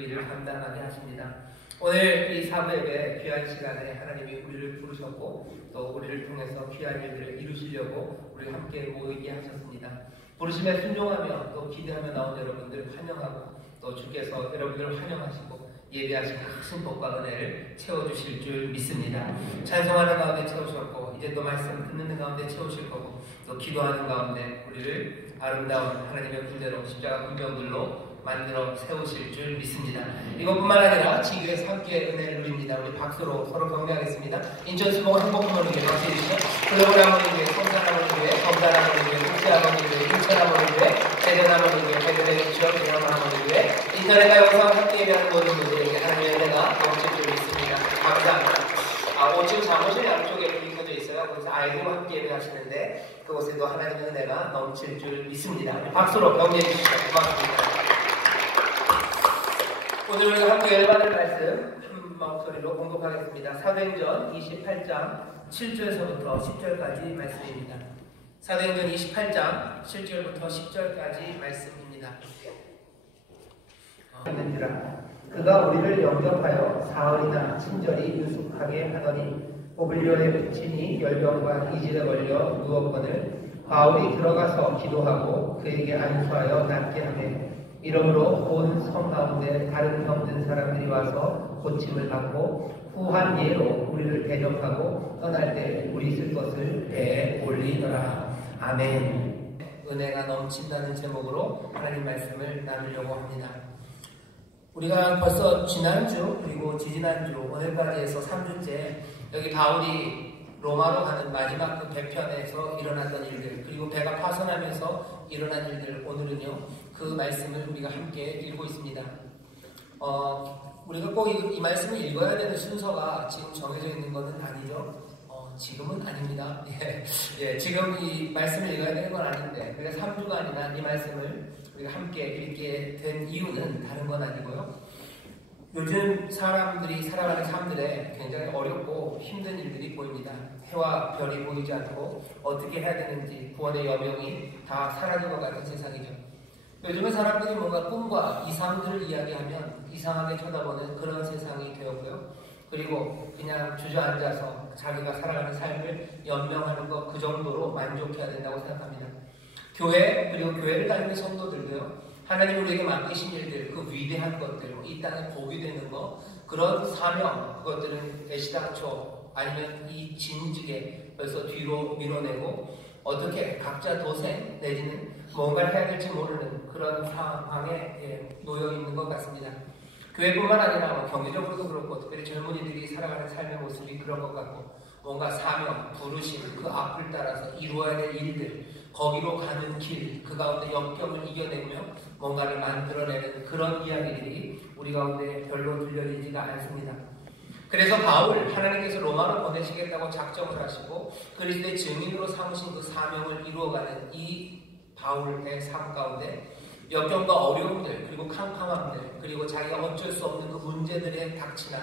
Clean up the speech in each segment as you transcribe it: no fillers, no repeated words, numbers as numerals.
그 일을 감당하게 하십니다. 오늘 이 사부 예배 귀한 시간에 하나님이 우리를 부르셨고 또 우리를 통해서 귀한 일들을 이루시려고 우리 함께 모이게 하셨습니다. 부르심에 순종하며 또 기대하며 나온 여러분들 환영하고 또 주께서 여러분들을 환영하시고 예배하신 큰 복과 은혜를 채워주실 줄 믿습니다. 찬송하는 가운데 채우셨고 이제 또 말씀 듣는 가운데 채우실 거고 또 기도하는 가운데 우리를 아름다운 하나님의 군대로 십자가 군병들로 만들어 세우실 줄 믿습니다. 이것뿐만 아니라 지교에서 함께 은혜를 누립니다. 우리 박수로 서로 격려하겠습니다. 인천 수목을 행복하모니 교회 박수 해주시죠. 글로벌 하모니 교회, 성산하모니 교회, 성산하모니 교회, 국제하모니 교회, 인천하모니 교회, 대전하모니 교회, 대전의 지역 대전하모니 교회, 인터넷과 영상 함께 예배하는 모든 분들에게 하나님의 은혜가 넘칠 줄 믿습니다. 감사합니다. 5층 사무실 양쪽에 불이 켜져 있어요. 거기서 아이들과 함께 예배하시는데 그곳에도 하나님의 은혜가 넘칠 줄 믿습니다. 우리 박수로 격려해 주시죠. 고맙습니다. 오늘 우리가 함께 열받을 말씀 한 목소리로 공독하겠습니다. 사도행전 28장 7절에서부터 10절까지 말씀입니다. 사도행전 28장 7절부터 10절까지 말씀입니다. 그가 우리를 영접하여 사흘이나 친절히 유숙하게 하더니 오블리오에 붙이니 열병과 이질에 걸려 누웠거늘 바울이 들어가서 기도하고 그에게 안수하여 낫게 하되 이러므로 온 성 가운데 다른 병든 사람들이 와서 고침을 받고 후한 예로 우리를 대접하고 떠날 때 우리 있을 것을 배에 올리더라. 아멘. 은혜가 넘친다는 제목으로 하나님 말씀을 나누려고 합니다. 우리가 벌써 지난주 그리고 지지난주 오늘까지 해서 3주째 여기 바울이 로마로 가는 마지막 그 배편에서 일어났던 일들 그리고 배가 파손하면서 일어난 일들 오늘은요 그 말씀을 우리가 함께 읽고 있습니다. 우리가 꼭 이 말씀을 읽어야 되는 순서가 지금 정해져 있는 것은 아니죠. 지금은 아닙니다. 지금 이 말씀을 읽어야 되는 건 아닌데 우리가 3주간이나 이 말씀을 우리가 함께 읽게 된 이유는 다른 건 아니고요. 요즘 사람들이 살아가는 삶들에 굉장히 어렵고 힘든 일들이 보입니다. 해와 별이 보이지 않고 어떻게 해야 되는지 구원의 여명이 다 사라진 것 같은 세상이죠. 요즘은 사람들이 뭔가 꿈과 이상들을 이야기하면 이상하게 쳐다보는 그런 세상이 되었고요. 그리고 그냥 주저앉아서 자기가 살아가는 삶을 연명하는 것 그 정도로 만족해야 된다고 생각합니다. 교회 그리고 교회를 다니는 성도들도요. 하나님 우리에게 맡기신 일들, 그 위대한 것들, 이 땅에 복이 되는 것, 그런 사명, 그것들은 애시당초 아니면 이 진즉에 벌써 뒤로 밀어내고 어떻게 각자 도생 내지는 뭔가를 해야 될지 모르는 그런 상황에 놓여 있는 것 같습니다. 교회뿐만 아니라 경제적으로도 그렇고 특별히 젊은이들이 살아가는 삶의 모습이 그런 것 같고 뭔가 사명, 부르심, 그 앞을 따라서 이루어야 될 일들 거기로 가는 길, 그 가운데 역경을 이겨내며 뭔가를 만들어내는 그런 이야기들이 우리 가운데 별로 들려지지가 않습니다. 그래서 바울, 하나님께서 로마로 보내시겠다고 작정을 하시고 그리스도의 증인으로 삼으신 그 사명을 이루어가는 이 바울의 삶 가운데 역경과 어려움들, 그리고 캄캄함들, 그리고 자기가 어쩔 수 없는 그 문제들에 닥치는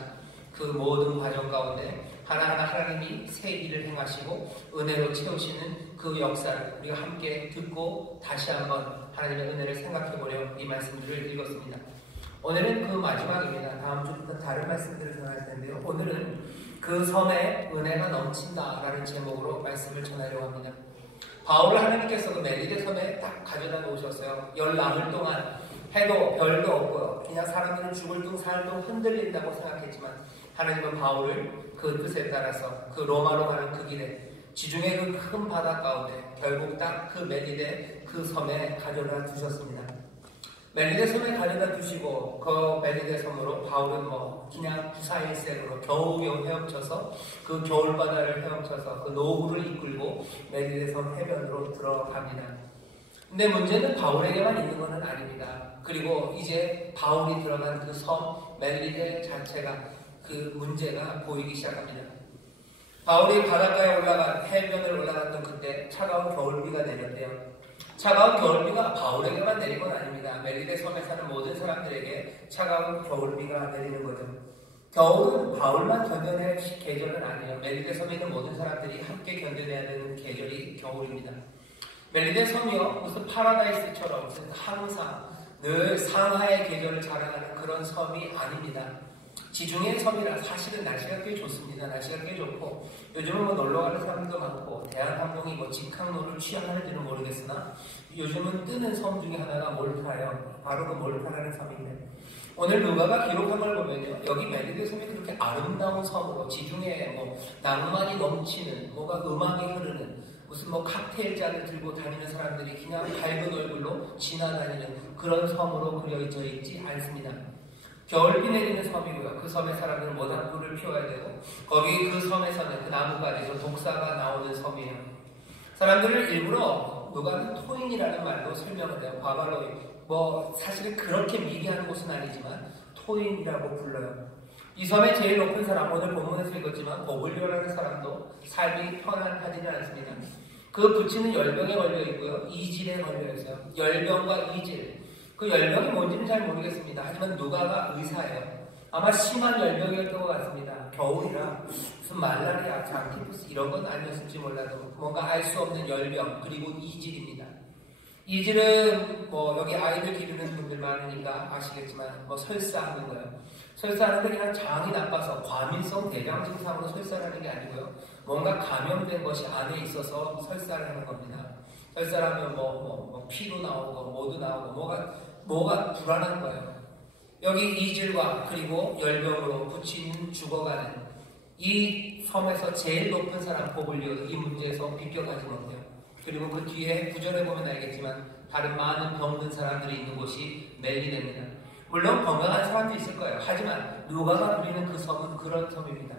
그 모든 과정 가운데 하나하나 하나님이 새 일을 행하시고 은혜로 채우시는 그 역사를 우리가 함께 듣고 다시 한번 하나님의 은혜를 생각해보려 이 말씀들을 읽었습니다. 오늘은 그 마지막입니다. 다음 주부터 다른 말씀들을 전할 텐데요. 오늘은 그 섬에 은혜가 넘친다라는 제목으로 말씀을 전하려고 합니다. 바울을 하나님께서 그 멜리데 섬에 딱 가져다 놓으셨어요. 열 나흘 동안 해도 별도 없고요. 그냥 사람들은 죽을 둥 살 둥 흔들린다고 생각했지만 하나님은 바울을 그 뜻에 따라서 그 로마로 가는 그 길에 지중해 그 큰 바다 가운데 결국 딱 그 멜리데 그 섬에 가져다 두셨습니다. 멜리데 섬에 가져다 두시고 그 멜리데 섬으로 바울은 그냥 구사일생으로 겨우겨우 헤엄쳐서 그 겨울바다를 헤엄쳐서 그 노후를 이끌고 멜리데 섬 해변으로 들어갑니다. 근데 문제는 바울에게만 있는 것은 아닙니다. 그리고 이제 바울이 들어간 그 섬 멜리데 자체가 그 문제가 보이기 시작합니다. 바울이 바닷가에 올라간 해변을 올라갔던 그때 차가운 겨울비가 내렸대요. 차가운 겨울비가 바울에게만 내린 건 아닙니다. 멜리데 섬에 사는 모든 사람들에게 차가운 겨울비가 내리는 거죠. 겨울은 바울만 견뎌내야 할 계절은 아니에요. 멜리데 섬에 있는 모든 사람들이 함께 견뎌내야 되는 계절이 겨울입니다. 멜리데 섬이요 무슨 파라다이스처럼 항상 늘 상하의 계절을 자랑하는 그런 섬이 아닙니다. 지중해 섬이라 사실은 날씨가 꽤 좋습니다. 날씨가 꽤 좋고 요즘은 뭐 놀러 가는 사람도 많고 대한항공이 뭐 직항로를 취하는지는 모르겠으나 요즘은 뜨는 섬 중에 하나가 몰타예요. 바로 그 몰타라는 섬인데 오늘 누가가 기록한 걸 보면요, 여기 멜리데 섬이 그렇게 아름다운 섬으로 지중해에 뭐 낭만이 넘치는 뭐가 음악이 흐르는 무슨 뭐 칵테일 잔을 들고 다니는 사람들이 그냥 밝은 얼굴로 지나다니는 그런 섬으로 그려져 있지 않습니다. 겨울비 내리는 섬이고요. 그 섬의 사람들은 모닥불을 피워야 되고 거기 그 섬에서는 그 나무가지에서 독사가 나오는 섬이에요. 사람들을 일부러 누가는 토인이라는 말로 설명을 해요. 바발로이. 뭐 사실은 그렇게 미개한 곳은 아니지만 토인이라고 불러요. 이 섬의 제일 높은 사람, 오늘 본문에서 읽었지만 보블리오라는 사람도 삶이 편안하지는 않습니다. 그 부치는 열병에 걸려 있고요. 이질에 걸려 있어요. 열병과 이질. 그 열병이 뭔지는 잘 모르겠습니다. 하지만 누가가 의사예요. 아마 심한 열병이었던 것 같습니다. 겨울이라 무슨 말라리아, 장티푸스 이런 건 아니었을지 몰라도 뭔가 알 수 없는 열병, 그리고 이질입니다. 이질은 뭐 여기 아이들 기르는 분들 많으니까 아시겠지만 뭐 설사하는 거예요. 설사하는 게 그냥 장이 나빠서 과민성 대장 증상으로 설사를 하는 게 아니고요. 뭔가 감염된 것이 안에 있어서 설사를 하는 겁니다. 설사하면 뭐 피도 나오고 뭐도 나오고 뭐가 불안한 거예요. 여기 이질과 그리고 열병으로 부친은 죽어가는 이 섬에서 제일 높은 사람 보블리오도 이 문제에서 비껴가지 못해요. 그리고 그 뒤에 구절에 보면 알겠지만 다른 많은 병든 사람들이 있는 곳이 멜리데입니다. 물론 건강한 사람도 있을 거예요. 하지만 누가가 그리는 그 섬은 그런 섬입니다.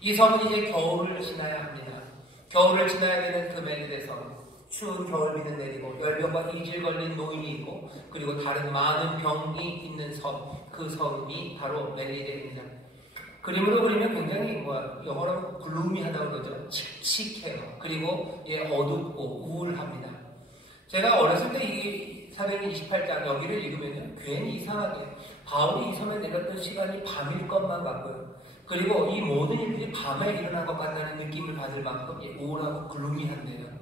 이 섬은 이제 겨울을 지나야 합니다. 겨울을 지나야 되는 그 멜리데 섬. 추운 겨울비는 내리고 열병과 이질 걸린 노인이 있고 그리고 다른 많은 병이 있는 섬, 그 섬이 바로 멜리데입니다. 그림으로 그리면 굉장히 영어로 글루미하다고 그러죠. 칙칙해요. 그리고 어둡고 우울합니다. 제가 어렸을 때 이 사도행전 28장 여기를 읽으면요, 괜히 이상하게 바울이 이 섬에 내렸던 시간이 밤일 것만 같고요. 그리고 이 모든 일들이 밤에 일어난 것 같다는 느낌을 받을 만큼 우울하고 글루미한데요.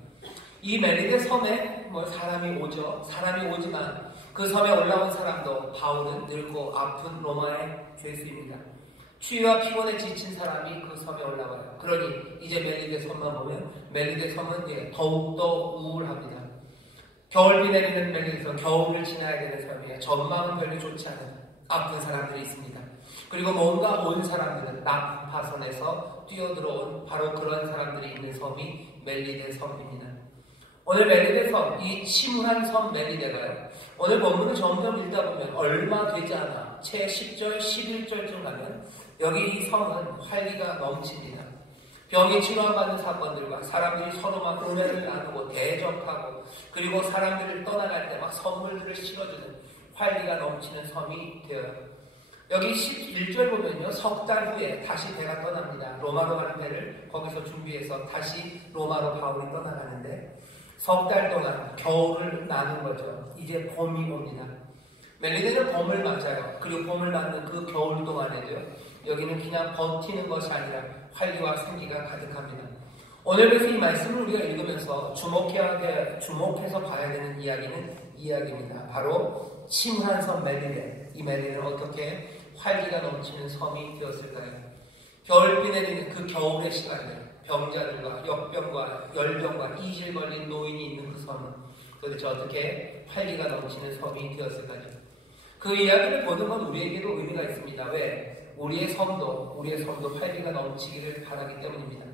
이 멜리데 섬에 사람이 오죠. 사람이 오지만 그 섬에 올라온 사람도 바울은 늙고 아픈 로마의 죄수입니다. 추위와 피곤에 지친 사람이 그 섬에 올라와요. 그러니 이제 멜리데 섬만 보면 멜리데 섬은 더욱더 우울합니다. 겨울비 내리는 멜리데 섬, 겨울을 지나야 되는 섬이에요. 전망은 별로 좋지 않은 아픈 사람들이 있습니다. 그리고 뭔가 온 사람들은 낙파선에서 뛰어들어온 바로 그런 사람들이 있는 섬이 멜리데 섬입니다. 오늘 멜리데 섬, 이 침울한 섬 멜리데가요, 오늘 본문을 점점 읽다 보면 얼마 되지 않아 채 10절, 11절쯤 가면 여기 이 섬은 활기가 넘칩니다. 병이 치료받는 사건들과 사람들이 서로 막 은혜를 나누고 대적하고 그리고 사람들을 떠나갈 때 막 선물들을 실어주는 활기가 넘치는 섬이 되어요. 여기 11절 보면요, 석 달 후에 다시 배가 떠납니다. 로마로 가는 배를 거기서 준비해서 다시 로마로 바울이 떠나가는데 석 달 동안 겨울을 나는 거죠. 이제 봄이 옵니다. 멜리데는 봄을 맞아요. 그리고 봄을 맞는 그 겨울 동안에도요, 여기는 그냥 버티는 것이 아니라 활기와 생기가 가득합니다. 오늘 그래서 이 말씀을 우리가 읽으면서 주목해서 봐야 되는 이야기는 이 이야기입니다. 바로 침울한 섬 멜리데. 이 멜리데는 어떻게 활기가 넘치는 섬이 되었을까요? 겨울비 내리는 그 겨울의 시간들, 병자들과 역병과 열병과 이질 걸린 노인이 있는 그 섬은 도대체 어떻게 활기가 넘치는 섬이 되었을까요? 그 이야기를 보는 건 우리에게도 의미가 있습니다. 왜? 우리의 섬도 활기가 넘치기를 바라기 때문입니다.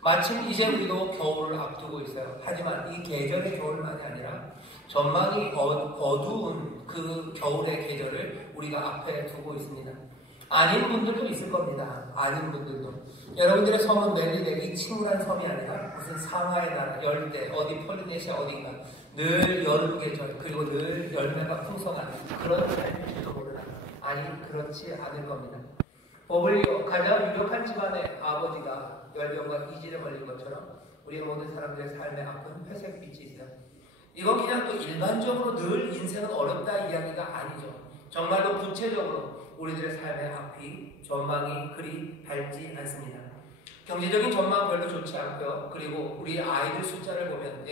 마침 이제 우리도 겨울을 앞두고 있어요. 하지만 이 계절의 겨울만이 아니라 전망이 어두운 그 겨울의 계절을 우리가 앞에 두고 있습니다. 아닌 분들도 있을 겁니다. 아닌 분들도. 여러분들의 섬은 멜리데, 이 침울한 섬이 아니라 무슨 상하의 나라, 열대, 어디 폴리네시아 어딘가 늘 여름 계절, 그리고 늘 열매가 풍성한 그런 삶일지도 모르나. 아니, 그렇지 않을 겁니다. 보블리오, 가장 유력한 집안의 아버지가 열병과 이질에 걸린 것처럼 우리 모든 사람들의 삶에 아픈 회색빛이 있어요. 이건 그냥 또 일반적으로 늘 인생은 어렵다 이야기가 아니죠. 정말로 구체적으로 우리들의 삶의 앞이 전망이 그리 밝지 않습니다. 경제적인 전망은 별로 좋지 않고요. 그리고 우리 아이들 숫자를 보면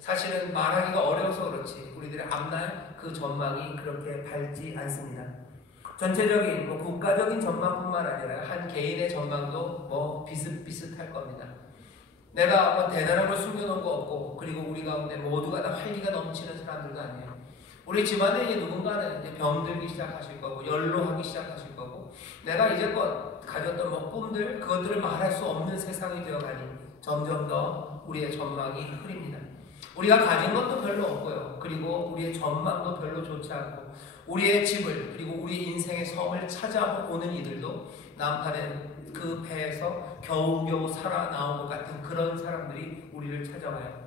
사실은 말하기가 어려워서 그렇지 우리들의 앞날 그 전망이 그렇게 밝지 않습니다. 전체적인 국가적인 전망뿐만 아니라 한 개인의 전망도 비슷비슷할 겁니다. 내가 대단한 걸 숨겨놓은 거 없고, 그리고 우리 가운데 모두가 다 활기가 넘치는 사람들도 아니에요. 우리 집안에 이제 누군가는 이제 병들기 시작하실 거고, 연로하기 시작하실 거고, 내가 이제껏 가졌던 꿈들, 그것들을 말할 수 없는 세상이 되어가니 점점 더 우리의 전망이 흐립니다. 우리가 가진 것도 별로 없고요. 그리고 우리의 전망도 별로 좋지 않고, 우리의 집을, 그리고 우리 인생의 섬을 찾아오는 이들도 난파된 그 배에서 겨우겨우 살아나온 것 같은 그런 사람들이 우리를 찾아와요.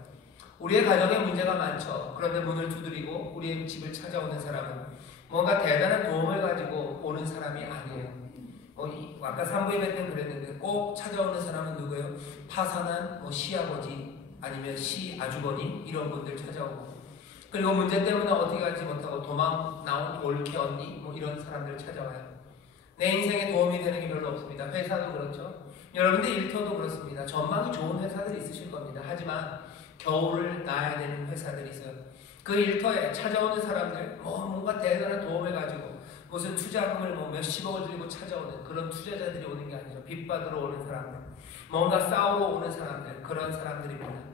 우리의 가정에 문제가 많죠. 그런데 문을 두드리고 우리의 집을 찾아오는 사람은 뭔가 대단한 도움을 가지고 오는 사람이 아니에요. 아까 산부 예배 때는 그랬는데 꼭 찾아오는 사람은 누구예요? 파산한 시아버지 아니면 시아주버님 이런 분들 찾아오고, 그리고 문제 때문에 어떻게 하지 못하고 도망 나온 올케 언니 이런 사람들 찾아와요. 내 인생에 도움이 되는 게 별로 없습니다. 회사도 그렇죠. 여러분들 일터도 그렇습니다. 전망이 좋은 회사들이 있으실 겁니다. 하지만 겨울을 나야 되는 회사들이 있어요. 그 일터에 찾아오는 사람들 뭔가 대단한 도움을 가지고 무슨 투자금을 몇십억을 들고 찾아오는 그런 투자자들이 오는 게 아니죠. 빚받으러 오는 사람들, 뭔가 싸우러 오는 사람들, 그런 사람들입니다.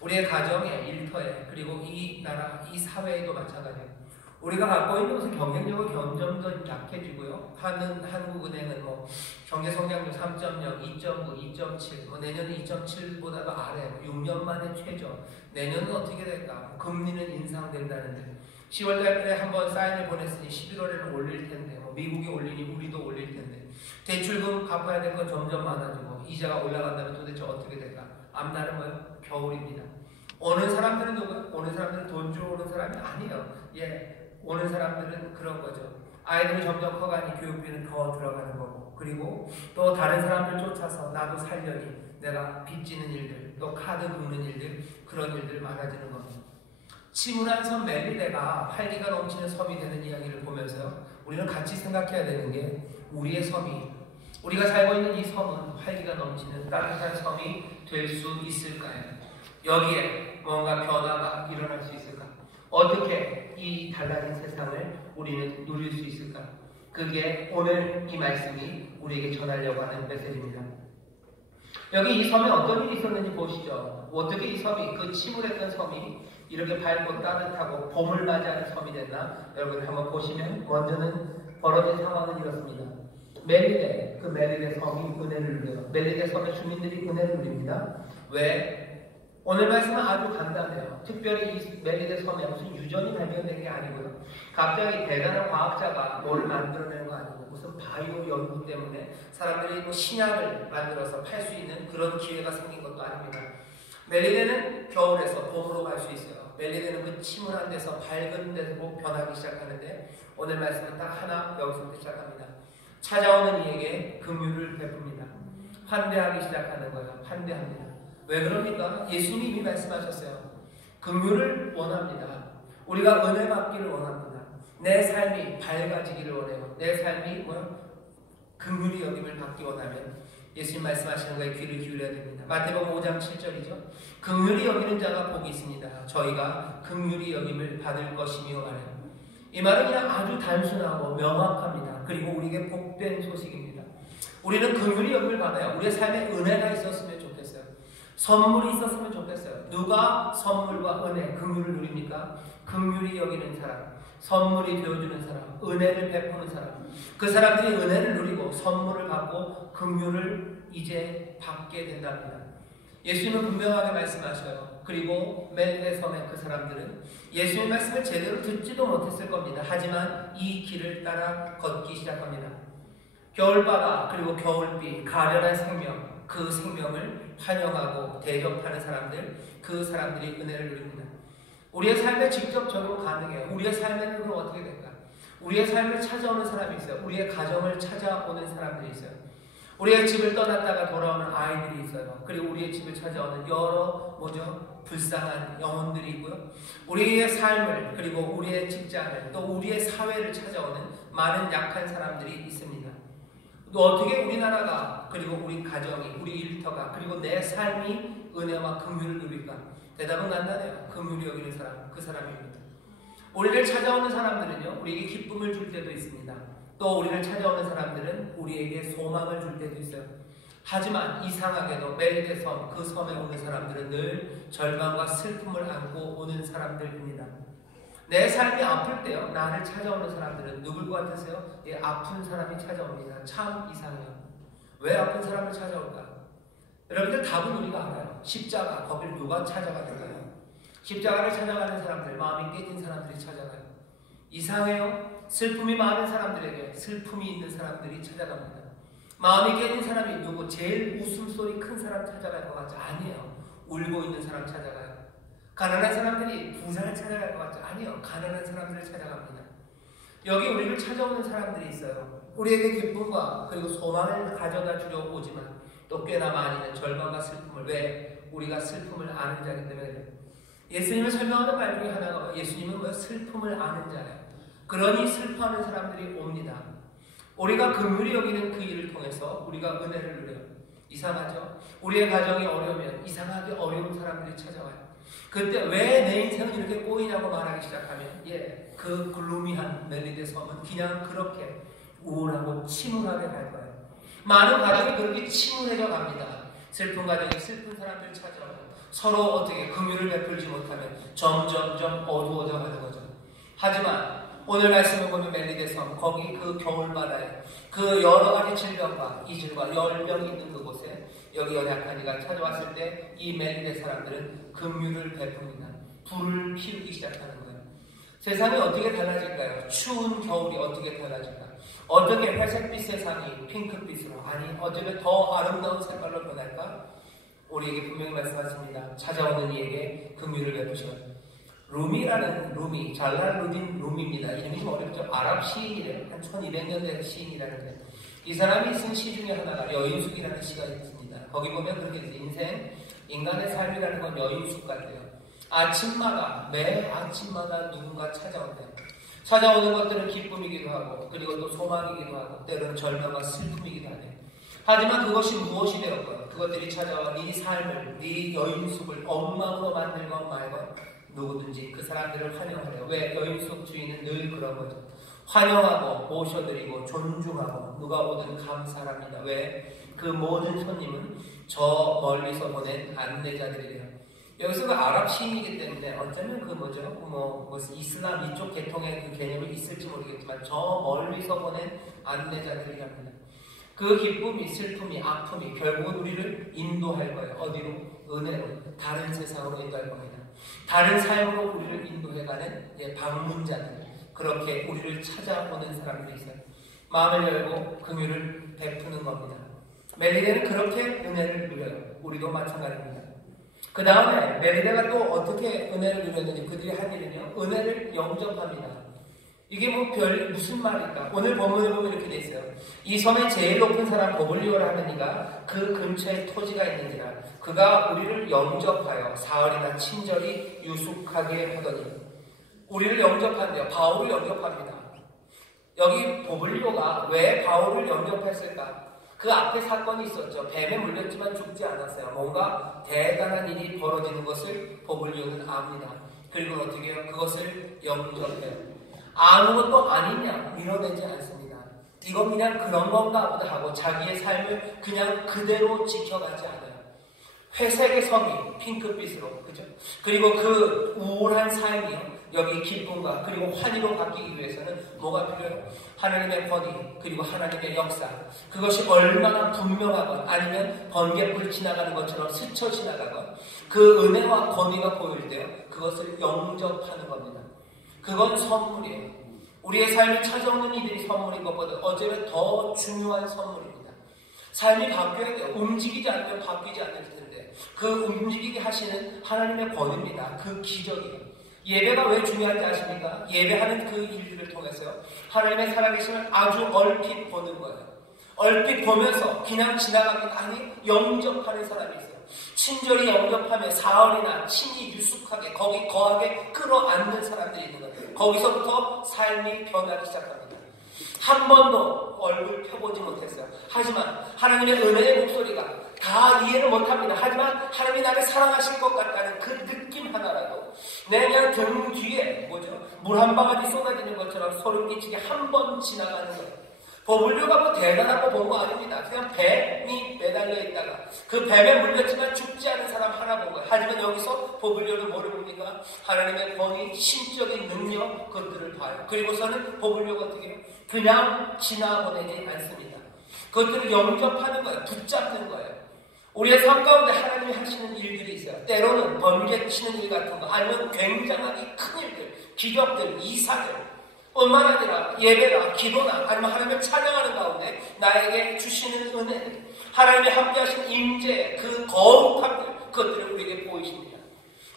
우리의 가정에, 일터에, 그리고 이 나라, 이 사회에도 마찬가지예요. 우리가 갖고 있는 것은 경쟁력이 점점 더 약해지고요. 한국은행은 경제성장률 3.0, 2.9, 2.7, 내년은 2.7보다도 아래, 6년 만에 최저. 내년은 어떻게 될까? 금리는 인상된다는데 10월 달에 한번 사인을 보냈으니 11월에는 올릴 텐데, 미국이 올리니 우리도 올릴 텐데, 대출금 갚아야 될 건 점점 많아지고 이자가 올라간다면 도대체 어떻게 될까? 앞날은 겨울입니다. 오는 사람들은 누구야? 오는 사람들은 돈 주러 오는 사람이 아니에요. 오는 사람들은 그런 거죠. 아이들이 점점 커가니 교육비는 더 들어가는 거고, 그리고 또 다른 사람들 쫓아서 나도 살려니 내가 빚지는 일들, 또 카드 긁는 일들, 그런 일들 많아지는 겁니다. 침울한 섬 멜리데가 활기가 넘치는 섬이 되는 이야기를 보면서 우리는 같이 생각해야 되는 게 우리의 섬이, 우리가 살고 있는 이 섬은 활기가 넘치는 따뜻한 섬이 될 수 있을까요? 여기에 뭔가 변화가 일어날 수 있을까? 어떻게 이 달라진 세상을 우리는 누릴 수 있을까? 그게 오늘 이 말씀이 우리에게 전하려고 하는 메시지입니다. 여기 이 섬에 어떤 일이 있었는지 보시죠. 어떻게 이 섬이, 그 침울했던 섬이 이렇게 밝고 따뜻하고 봄을 맞이하는 섬이 됐나? 여러분 한번 보시면 먼저는 벌어진 상황은 이렇습니다. 멜리데, 그 멜리데 섬이 은혜를 누려요. 멜리데 섬의 주민들이 은혜를 누립니다. 왜? 오늘 말씀은 아주 간단해요. 특별히 이 멜리데 섬에 무슨 유전이 발견된 게 아니고요. 갑자기 대단한 과학자가 뭘 만들어내는 거 아니고 무슨 바이오 연구 때문에 사람들이 신약을 만들어서 팔 수 있는 그런 기회가 생긴 것도 아닙니다. 멜리데는 겨울에서 봄으로 갈 수 있어요. 멜리데는 그 침울한 데서 밝은 데서 변하기 시작하는데 오늘 말씀은 딱 하나 여기서부터 시작합니다. 찾아오는 이에게 긍휼을 베풉니다. 환대하기 시작하는 거예요. 환대합니다. 왜 그럽니까? 예수님이 말씀하셨어요. 긍휼을 원합니다. 우리가 은혜 받기를 원합니다. 내 삶이 밝아지기를 원해요. 내 삶이 긍휼히 여김을 받기 원하면 예수님 말씀하시는 거에 귀를 기울여야 됩니다. 마태복음 5장 7절이죠. 긍휼히 여기는 자가 복이 있습니다. 저희가 긍휼히 여김을 받을 것이며 말해요. 이 말은 그냥 아주 단순하고 명확합니다. 그리고 우리에게 복된 소식입니다. 우리는 긍휼히 여김을 받아요. 우리의 삶에 은혜가 있었으면 좋겠어요. 선물이 있었으면 좋겠어요. 누가 선물과 은혜, 긍휼을 누립니까? 긍휼히 여기는 사람, 선물이 되어주는 사람, 은혜를 베푸는 사람, 그 사람들이 은혜를 누리고 선물을 받고 긍휼을 이제 받게 된답니다. 예수님은 분명하게 말씀하셔요. 그리고 멜리데 섬의 그 사람들은 예수님의 말씀을 제대로 듣지도 못했을 겁니다. 하지만 이 길을 따라 걷기 시작합니다. 겨울바다 그리고 겨울비, 가련한 생명, 그 생명을 환영하고 대접하는 사람들, 그 사람들이 은혜를 누립니다. 우리의 삶에 직접 적용 가능해요. 우리의 삶에는 그럼 어떻게 될까? 우리의 삶을 찾아오는 사람이 있어요. 우리의 가정을 찾아오는 사람들이 있어요. 우리의 집을 떠났다가 돌아오는 아이들이 있어요. 그리고 우리의 집을 찾아오는 여러 불쌍한 영혼들이 있고요. 우리의 삶을, 그리고 우리의 직장을, 또 우리의 사회를 찾아오는 많은 약한 사람들이 있습니다. 또 어떻게 우리나라가, 그리고 우리 가정이, 우리 일터가, 그리고 내 삶이 은혜와 긍휼을 누릴까? 대답은 간단해요. 긍휼히 여기는 사람, 그 사람입니다. 우리를 찾아오는 사람들은요, 우리에게 기쁨을 줄 때도 있습니다. 또 우리를 찾아오는 사람들은 우리에게 소망을 줄 때도 있어요. 하지만 이상하게도 멜리데 섬, 그 섬에 오는 사람들은 늘 절망과 슬픔을 안고 오는 사람들입니다. 내 삶이 아플 때요, 나를 찾아오는 사람들은 누굴 것 같으세요? 예, 아픈 사람이 찾아옵니다. 참 이상해요. 왜 아픈 사람을 찾아올까? 여러분들 답은 우리가 알아요. 십자가, 거길 누가 찾아가는가요? 십자가를 찾아가는 사람들, 마음이 깨진 사람들이 찾아가요. 이상해요. 슬픔이 많은 사람들에게 슬픔이 있는 사람들이 찾아갑니다. 마음이 깨진 사람이 누구? 제일 웃음소리 큰 사람 찾아갈 것 같지? 아니에요. 울고 있는 사람 찾아가요. 가난한 사람들이 부자를 찾아갈 것 같지? 아니에요. 가난한 사람들을 찾아갑니다. 여기 우리를 찾아오는 사람들이 있어요. 우리에게 기쁨과 그리고 소망을 가져다 주려 오지만 또 꽤나 많이는 절망과 슬픔을, 왜? 우리가 슬픔을 아는 자이기 때문에 그래요. 예수님을 설명하는 말 중에 하나가 예수님은 슬픔을 아는 자예요. 그러니 슬퍼하는 사람들이 옵니다. 우리가 긍휼히 여기는 그 일을 통해서 우리가 은혜를 누려요. 이상하죠? 우리의 가정이 어려우면 이상하게 어려운 사람들이 찾아와요. 그때 왜 내 인생은 이렇게 꼬이냐고 말하기 시작하면 그 글루미한 멜리데 섬은 그냥 그렇게 우울하고 침울하게 갈 거예요. 많은 가정이 그렇게 침울해져 갑니다. 슬픈 가정이 슬픈 사람들 찾아오고 서로 어떻게 긍휼을 베풀지 못하면 점점점 어두워져 가는 거죠. 하지만 오늘 말씀을 보면 멜리데 섬, 거기 그 겨울바다에 그 여러 가지 질병과 이질과 열병이 있는 그곳에 여기 연약한 이가 찾아왔을 때 이 멜리데 사람들은 긍휼을 베풉니다. 불을 피우기 시작하는 거예요. 세상이 어떻게 달라질까요? 추운 겨울이 어떻게 달라질까? 어떻게 회색빛 세상이 핑크빛으로, 아니 어쩌면 더 아름다운 색깔로 변할까? 우리에게 분명히 말씀하십니다. 찾아오는 이에게 긍휼을 베푸시오. 루미, 잘랄루딘 루미입니다. 이름이 좀 어렵죠? 아랍 시인이래요. 한 1200년대 시인이라는데 이 사람이 쓴 시 중에 하나가 여인숙이라는 시가 있습니다. 거기 보면 그렇게 돼요. 인생, 인간의 삶이라는 건 여인숙 같아요. 아침마다, 매 아침마다 누군가 찾아온대요. 찾아오는 것들은 기쁨이기도 하고 그리고 또 소망이기도 하고 때로는 절망과 슬픔이기도 하네요. 하지만 그것이 무엇이 되었건 그것들이 찾아와 네 삶을, 네 여인숙을 엉망으로 만들건 말건 누구든지 그 사람들을 환영하래요. 왜? 여인숙 주인은 늘 그런 거죠. 환영하고 모셔드리고 존중하고 누가 오든 감사합니다. 왜? 그 모든 손님은 저 멀리서 보낸 안내자들이래요. 여기서 그 아랍 시인이기 때문에 어쩌면 무슨 이슬람 이쪽 계통의 그 개념이 있을지 모르겠지만 저 멀리서 보낸 안내자들이랍니다. 그 기쁨이, 슬픔이, 아픔이 결국은 우리를 인도할 거예요. 어디로? 은혜로, 다른 세상으로 인도할 겁니다. 다른 삶으로 우리를 인도해가는 방문자들, 그렇게 우리를 찾아오는 사람들이 있어요. 마음을 열고 긍휼을 베푸는 겁니다. 멜리데는 그렇게 은혜를 누려요. 우리도 마찬가지입니다. 그 다음에 멜리데가 또 어떻게 은혜를 누렸는지 그들이 한 일은요, 은혜를 영접합니다. 이게 무슨 말일까? 오늘 본문에 보면 이렇게 돼 있어요. 이 섬의 제일 높은 사람 고블리오라 하는 이가 그 근처에 토지가 있는지라 그가 우리를 영접하여 사흘이나 친절히 유숙하게 하더니, 우리를 영접한대요. 바울을 영접합니다. 여기 고블리오가 왜 바울을 영접했을까? 그 앞에 사건이 있었죠. 뱀에 물렸지만 죽지 않았어요. 뭔가 대단한 일이 벌어지는 것을 고블리오는 압니다. 그리고 어떻게 해요? 그것을 영접해요. 아무것도 아니냐 밀어내지 않습니다. 이건 그냥 그런 건가 보다 하고 자기의 삶을 그냥 그대로 지켜가지 않아요. 회색의 섬이 핑크빛으로, 그죠? 그리고 그 우울한 삶이 여기 기쁨과 그리고 환희로 바뀌기 위해서는 뭐가 필요해요? 하나님의 권위, 그리고 하나님의 역사. 그것이 얼마나 분명하건 아니면 번개불 지나가는 것처럼 스쳐 지나가건 그 은혜와 권위가 보일 때요, 그것을 영접하는 겁니다. 그건 선물이에요. 우리의 삶이 찾아오는 이들이 선물인 것보다 어쩌면 더 중요한 선물입니다. 삶이 바뀌어야 돼요. 움직이지 않으면 바뀌지 않을 텐데 그 움직이게 하시는 하나님의 권위입니다. 그 기적이에요. 예배가 왜 중요한지 아십니까? 예배하는 그 일들을 통해서요, 하나님의 살아계심을 아주 얼핏 보는 거예요. 얼핏 보면서 그냥 지나가는 게 아니, 영접하는 사람이 있어요. 친절히 영접하며 사흘이나 친히 유숙하게 거기 거하게 끌어안는 사람들이 있는 거예요. 거기서부터 삶이 변하기 시작합니다. 한 번도 얼굴 펴보지 못했어요. 하지만 하나님의 은혜의 목소리가 다 이해는 못합니다. 하지만 하나님이 나를 사랑하실 것 같다는 그 느낌 하나라도 내 그냥 등 뒤에 물 한 방울이 쏟아지는 것처럼 소름 끼치게 한 번 지나가는 거예요. 버블류가 뭐 대단하고 본 거 아닙니다. 그냥 뱀이 매달려 있다가 그 뱀에 물렸지만 죽지 않은 사람 하나 본 거예요. 하지만 여기서 버블류는 뭐를 봅니까? 하나님의 권위, 신적인 능력, 그것들을 봐요. 그리고서는 버블류가 어떻게 해요? 그냥 지나보내지 않습니다. 그것들을 영접하는 거예요. 붙잡는 거예요. 우리의 삶 가운데 하나님이 하시는 일들이 있어요. 때로는 번개치는 일 같은 거, 아니면 굉장하게 큰 일들, 기적들, 이사들, 뿐만 아니라 예배나 기도나 아니면 하나님을 찬양하는 가운데 나에게 주시는 은혜, 하나님이 함께하신 임재, 그 거룩함들, 그것들을 우리에게 보이십니다.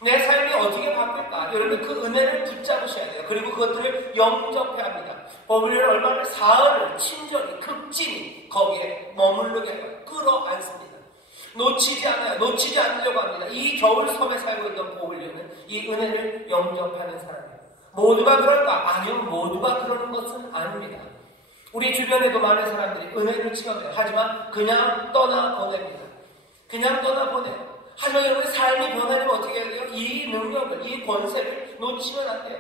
내 삶이 어떻게 바뀔까? 여러분 그 은혜를 붙잡으셔야 돼요. 그리고 그것들을 영접해야 합니다. 버블류를 얼마나 사흘을 친절히 극진히 거기에 머무르게 해요. 끌어안습니다. 놓치지 않아요. 놓치지 않으려고 합니다. 이 겨울 섬에 살고 있던 버블류는 이 은혜를 영접하는 사람이에요. 모두가 그럴까? 아니요. 모두가 그러는 것은 아닙니다. 우리 주변에도 많은 사람들이 은혜를 체험해요. 하지만 그냥 떠나보냅니다. 그냥 떠나보내요. 하지만 여러분의 삶이 변하려면 어떻게 해야 돼요? 이 능력을, 이 권세를 놓치면 안 돼요.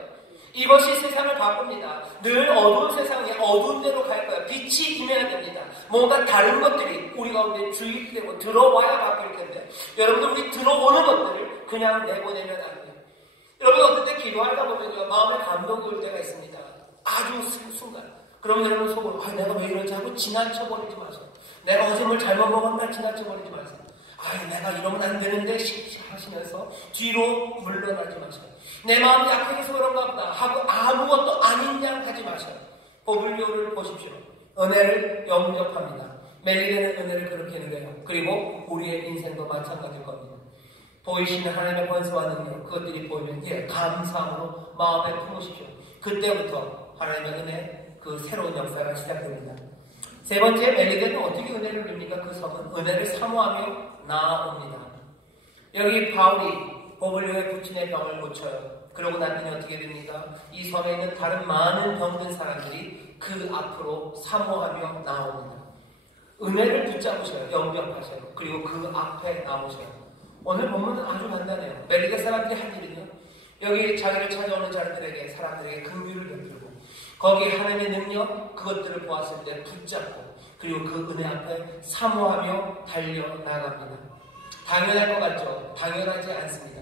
이것이 세상을 바꿉니다. 늘 어두운 세상에 어두운 데로 갈 거예요. 빛이 임해야 됩니다. 뭔가 다른 것들이 우리 가운데 주입되고 들어와야 바뀔 텐데 여러분들 우리 들어오는 것들을 그냥 내보내면 안 돼요. 여러분 어떤 때 기도하다 보면요 마음에 감동이 올 때가 있습니다. 아주 순간. 그러면 여러분 속으로 내가 왜 이러지 하고 지나쳐버리지 마세요. 내가 어제 뭘 잘못 먹었나 지나쳐버리지 마세요. 내가 이러면 안 되는데 하시면서 뒤로 물러나지 마세요. 내 마음이 약해서 그런가 보다 하고 아무것도 아닌 양 하지 마세요. 버블류를 보십시오. 은혜를 영접합니다. 멜리게는 은혜를 그렇게 누려요. 그리고 우리의 인생도 마찬가지일 겁니다. 보이시는 하나님의 권세와 능력, 그것들이 보이면 감사함으로 마음에 품으십시오. 그때부터 하나님의 은혜, 그 새로운 역사가 시작됩니다. 세 번째, 멜리게는 어떻게 은혜를 누립니까? 그 섬은 은혜를 사모하며 나아옵니다. 여기 바울이 버블류의 부친의 병을 고쳐요. 그러고 났더니 어떻게 됩니까? 이 섬에 있는 다른 많은 병든 사람들이 그 앞으로 사모하며 나옵니다. 은혜를 붙잡으셔요. 영접하셔요. 그리고 그 앞에 나오셔요. 오늘 본문은 아주 간단해요. 멜리게 사람들이 한 일은요, 여기 자기를 찾아오는 사람들에게 긍휼을 베풀고 거기에 하나님의 능력, 그것들을 보았을 때 붙잡고 그리고 그 은혜 앞에 사모하며 달려나갑니다. 당연할 것 같죠? 당연하지 않습니다.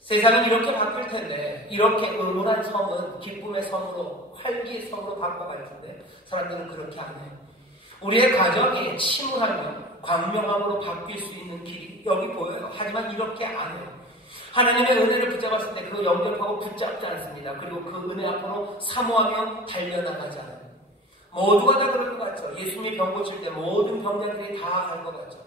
세상은 이렇게 바뀔 텐데, 이렇게 음울한 섬은 기쁨의 섬으로, 활기의 섬으로 바꿔갈 텐데 사람들은 그렇게 안 해요. 우리의 가정이 침울하며 광명함으로 바뀔 수 있는 길이 여기 보여요. 하지만 이렇게 안 해요. 하나님의 은혜를 붙잡았을 때 그거 영접하고 붙잡지 않습니다. 그리고 그 은혜 앞으로 사모하며 달려나가지 않아요. 모두가 다 그럴 것 같죠? 예수님이 병 고칠 때 모든 병자들이 다 갈 것 같죠?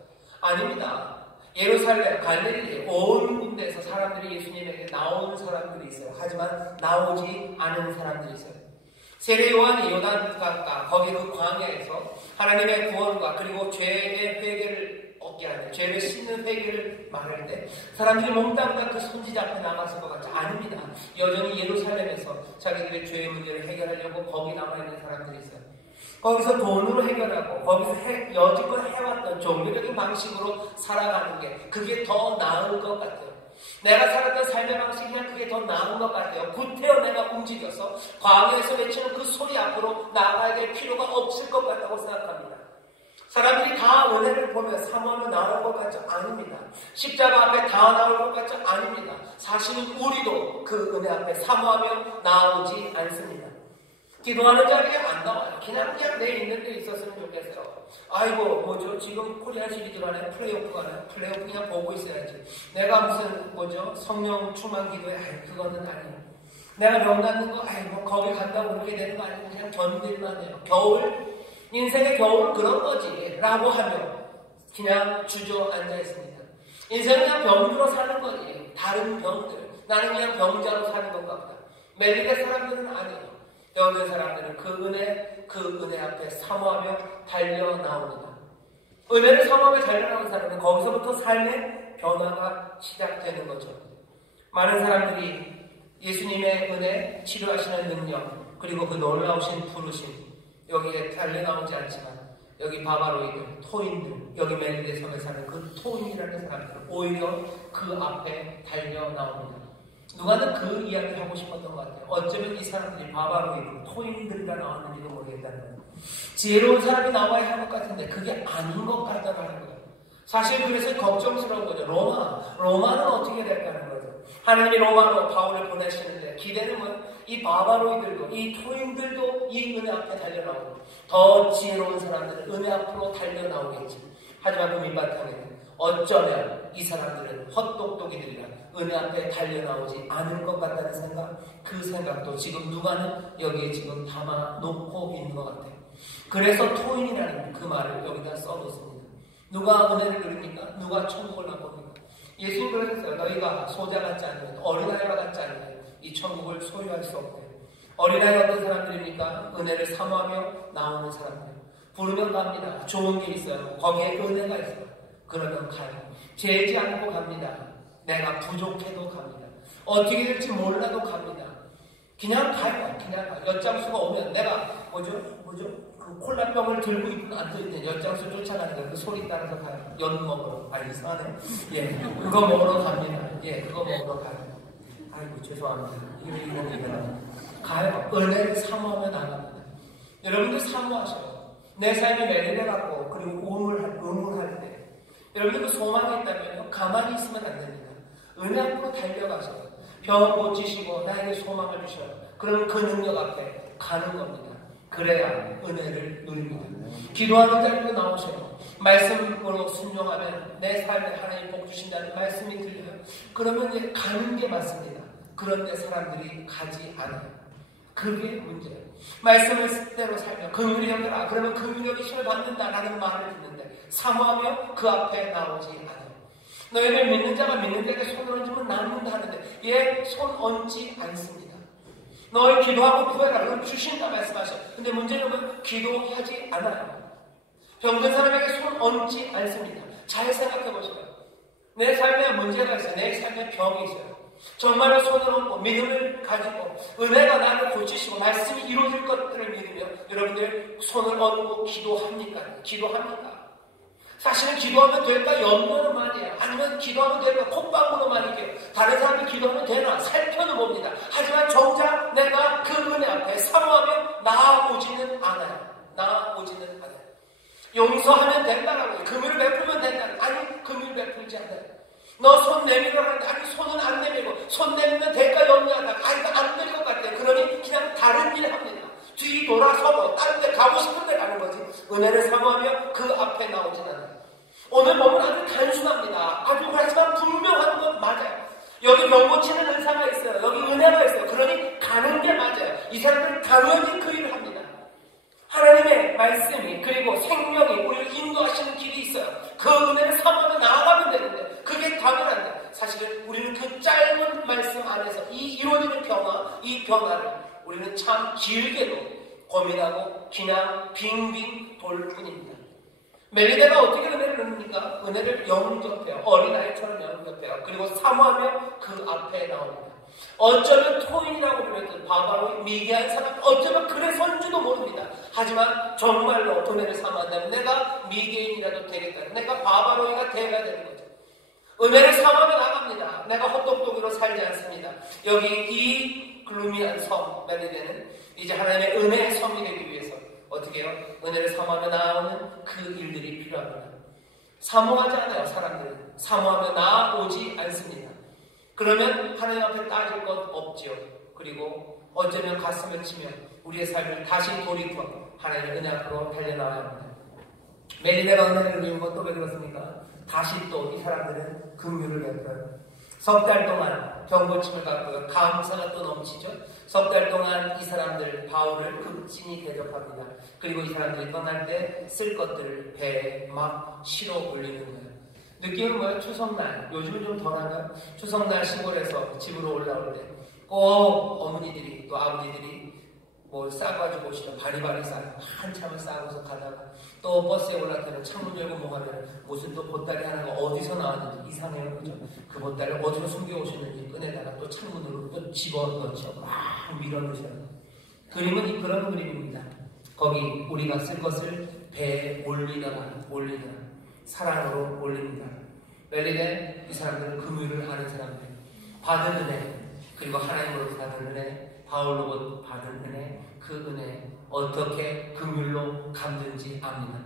아닙니다. 예루살렘, 갈릴리, 온 군데에서 사람들이 예수님에게 나오는 사람들이 있어요. 하지만 나오지 않은 사람들이 있어요. 세례 요한이 요단강가 거기 그 광야에서 하나님의 구원과 그리고 죄의 회개를 얻게 하는, 죄를 씻는 회개를 말할 때 사람들이 몽땅 다 그 선지자 앞에 남았을 것 같지? 아닙니다. 여전히 예루살렘에서 자기들의 죄의 문제를 해결하려고 거기 남아있는 사람들이 있어요. 거기서 돈으로 해결하고 거기서 여지껏 해왔던 종교적인 방식으로 살아가는 게 그게 더 나은 것 같아요. 내가 살았던 삶의 방식이 그냥 그게 더 나은 것 같아요. 구태여 내가 움직여서 광야에서 외치는 그 소리 앞으로 나아가야 될 필요가 없을 것 같다고 생각합니다. 사람들이 다 은혜를 보며 사모하며 나올 것 같죠? 아닙니다. 십자가 앞에 다 나올 것 같죠? 아닙니다. 사실은 우리도 그 은혜 앞에 사모하며 나오지 않습니다. 기도하는 자리에 안 나와요. 그냥 내 있는 데 있었으면 좋겠어요. 지금 코리아 시리즈가 하나요? 플레이오프가 하나요? 플레이오프 그냥 보고 있어야지. 내가 무슨 성령 충만 기도에 그거는 아니에요. 내가 명 닫는 거 거기 간다고 그렇게 되는 거 아니고 그냥 견딜만 해요. 인생의 겨울 그런 거지 라고 하며 그냥 주저앉아 있습니다. 인생은 그냥 병들어 사는 거지. 다른 병들, 나는 그냥 병자로 사는 건가 보다. 멜리게 사람들은 아니에요. 병든 사람들은 그 은혜 앞에 사모하며 달려나옵니다. 은혜를 사모하며 달려나오는 사람은 거기서부터 삶의 변화가 시작되는 거죠. 많은 사람들이 예수님의 은혜, 치료하시는 능력, 그리고 그 놀라우신 부르심, 여기에 달려나오지 않지만 여기 바바로이들, 토인들, 여기 멜리데 섬에 사는 그 토인이라는 사람들 오히려 그 앞에 달려 나옵니다. 누가는 그 이야기를 하고 싶었던 것 같아요. 어쩌면 이 사람들이 바바로이들, 토인들이라 나왔는지도 모르겠다는 거예요. 지혜로운 사람이 나와야 할 것 같은데 그게 아닌 것 같다는 거예요. 사실 그래서 걱정스러운 거죠. 로마는 어떻게 될까는 거죠. 하나님이 로마로 바울을 보내시는데 기대는 뭐예요? 이 바바로이들도 이 토인들도 이 은혜 앞에 달려나오고 더 지혜로운 사람들은 은혜 앞으로 달려나오겠지. 하지만 그 밑바탕에는 어쩌면 이 사람들은 헛똑똑이들이라 은혜 앞에 달려나오지 않을 것 같다는 생각, 그 생각도 지금 누가는 여기에 지금 담아놓고 있는 것 같아요. 그래서 토인이라는 그 말을 여기다 써놓습니다. 누가 은혜를 누립니까? 누가 천국을 맛봅니까? 예수님 그러셨어요. 너희가 소자 같지 않으면, 어린아이와 같지 않으면 이 천국을 소유할 수 없대요. 어린아이 어떤 사람들입니까? 은혜를 사모하며 나오는 사람들. 부르면 갑니다. 좋은 게 있어요. 거기에 은혜가 있어요. 그러면 가요. 죄지 않고 갑니다. 내가 부족해도 갑니다. 어떻게 될지 몰라도 갑니다. 그냥 가요. 그냥 가요. 엿장수가 오면 내가 그 콜라병을 들고 있고 앉아있는 엿장수 쫓아가는 거 그 소리 따라서 가요. 엿 먹으러. 이상하네. 예, 그거 먹으러 갑니다. 예, 그거 먹으러 가요. 아이고 죄송합니다. 이거 가요. 은혜를 사모하며 나갑니다. 여러분들 사모하셔요. 내 삶이 매력을 갖고 그리고 의문할 때 여러분들 그 소망이 있다면 가만히 있으면 안 됩니다. 은혜 앞으로 달려가셔요. 병 고치시고 나에게 소망을 주셔요. 그러면 그 능력 앞에 가는 겁니다. 그래야 은혜를 누립니다. 기도하는 자리로 나오셔요. 말씀으로 순종하면 내 삶에 하나님 복 주신다는 말씀이 들려요. 그러면 이제 가는 게 맞습니다. 그런데 사람들이 가지 않아요. 그게 문제예요. 말씀을 뜻대로 살며 긍휼히 여겨라. 그러면 긍휼히 여기심을 받는다라는 말을 듣는데 사모하며 그 앞에 나오지 않아요. 너희를 믿는 자가 믿는 자에게 손을 얹으면 낫는다 하는데 얘 손 얹지 않습니다. 너희 기도하고 구해라. 그럼 주신다 말씀하셔. 근데 문제는 뭐 기도하지 않아요. 병든 사람에게 손 얹지 않습니다. 잘 생각해 보세요. 내 삶에 문제가 있어요. 내 삶에 병이 있어요. 정말로 손을 얹고 믿음을 가지고 은혜가 나를 고치시고 말씀이 이루어질 것들을 믿으며 여러분들 손을 얹고 기도합니까? 사실은 기도하면 될까? 염려는 해요. 아니면 기도하면 될까? 콧방구로만 이게요. 다른 사람이 기도하면 되나? 살펴는 봅니다. 하지만 정작 내가 그 은혜 앞에 사모하며 나아오지는 않아요. 용서하면 된다라고요. 금을 베풀면 된다. 아니, 금을 베풀지 않아요. 너 손 내밀어 하는데 아니 손은 안 내밀고 손 내밀면 대가 염려하다가 이거 안 될 것 같아요. 그러니 그냥 다른 일 합니다. 뒤 돌아서고 다른 데 가고 싶은 데 가는 거지. 은혜를 사모하며 그 앞에 나오진 않아요. 오늘 보면 아주 단순합니다. 아주 그렇지만 분명한 건 맞아요. 여기 병 고치는 은사가 있어요. 여기 은혜가 있어요. 그러니 가는 게 맞아요. 이 사람들은 당연히 그 일을 합니다. 하나님의 말씀이 그리고 생명이 우리를 인도하시는 길이 있어요. 그 은혜를 사모하며 나아가면 되는데 그게 당연한데 사실은 우리는 그 짧은 말씀 안에서 이 이루어지는 변화, 이 변화를 우리는 참 길게도 고민하고 그냥 빙빙 돌 뿐입니다. 멜리데가 어떻게 은혜를 누립니까? 은혜를 영접해요. 어린아이처럼 영접해요. 그리고 사모하며 그 앞에 나옵니다. 어쩌면 토인이라고 부르는 바바로이 미개한 사람, 어쩌면 그래서인지도 모릅니다. 하지만 정말로 은혜를 사모한다면 내가 미개인이라도 되겠다. 내가 바바로이가 되어야 되는 거죠. 은혜를 사모하며 나갑니다. 내가 헛똑똑이로 살지 않습니다. 여기 이 글루미한 섬 멜리데는 이제 하나님의 은혜의 섬이 되기 위해서 어떻게 해요? 은혜를 사모하며 나오는 그 일들이 필요합니다. 사모하지 않아요. 사람들은 사모하며 나오지 않습니다. 그러면 하나님 앞에 따질 것 없지요. 그리고 어쩌면 가슴을 치며 우리의 삶을 다시 돌이켜 하나님의 은혜 앞으로 달려나와야 합니다. 멜리데가 은혜를 누리는 것도 왜 그렇습니까? 다시 또 이 사람들은 긍휼을 베풀어요. 석 달 동안 병고침을 받고요. 감사가 또 넘치죠. 석 달 동안 이 사람들 바울을 극진히 대접합니다. 그리고 이 사람들이 떠날 때 쓸 것들을 배에 막 실어 올리는 거예요. 느낌은 뭐예요? 추석날, 요즘은 좀 덜한가요? 추석날 시골에서 집으로 올라올 때 꼭 어머니들이 또 아버지들이 뭘 싸가지고 오시면 바리바리 싸고 한참을 싸고서 가다가 또 버스에 올라타면 창문 열고 뭐 하면 무슨 또 보따리 하나가 어디서 나왔는지 이상해요. 그죠? 그 보따리를 어디서 숨겨 오셨는지 꺼내다가 또 창문으로 또 집어넣죠. 막 밀어넣으셔요. 그림은 그런 그림입니다. 거기 우리가 쓸 것을 배에 올리더라. 사랑으로 올립니다. 멜리데, 이 사람들은 긍휼을 아는 사람들, 받은 은혜, 그리고 하나님으로부터 받은 은혜, 바울로부터 받은 은혜, 그 은혜 어떻게 긍휼로 갚는지 압니다.